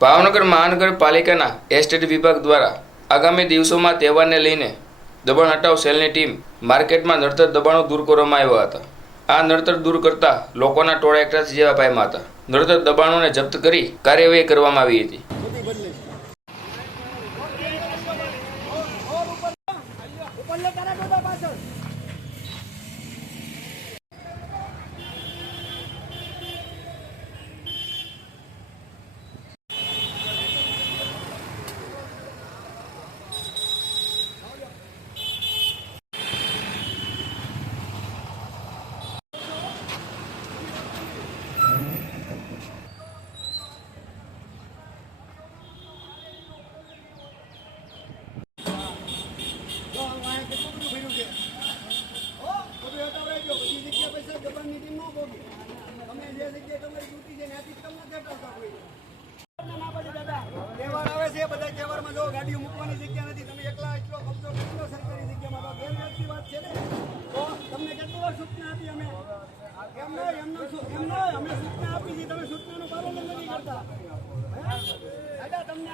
ભાવનગર મહાનગરપાલિકાના એસ્ટેટ વિભાગ દ્વારા આગામી દિવસોમાં તહેવારને લઈને દબાણ હટાવ સેલની ટીમ માર્કેટમાં નડતર દબાણો દૂર કરવામાં આવ્યા હતા। આ નડતર દૂર કરતા લોકોના ટોળા એકઠા થઈ જવા પામ્યા હતા। નડતર દબાણોને જપ્ત કરી કાર્યવાહી કરવામાં આવી હતી। તહેવાર આવે છે, બધા તહેવારમાં જો ગાડીઓ મૂકવાની જગ્યા નથી, તમે એકલા એટલો કબજો કેટલો સરકારી જગ્યામાં તો ગેરવ્યાજની વાત છે ને। તો તમને કેટલી વાર સૂચના આપી અમે? એમને અમે સૂચના આપી છે, તમે સૂચનાનું પાલન નથી કરતા। તમને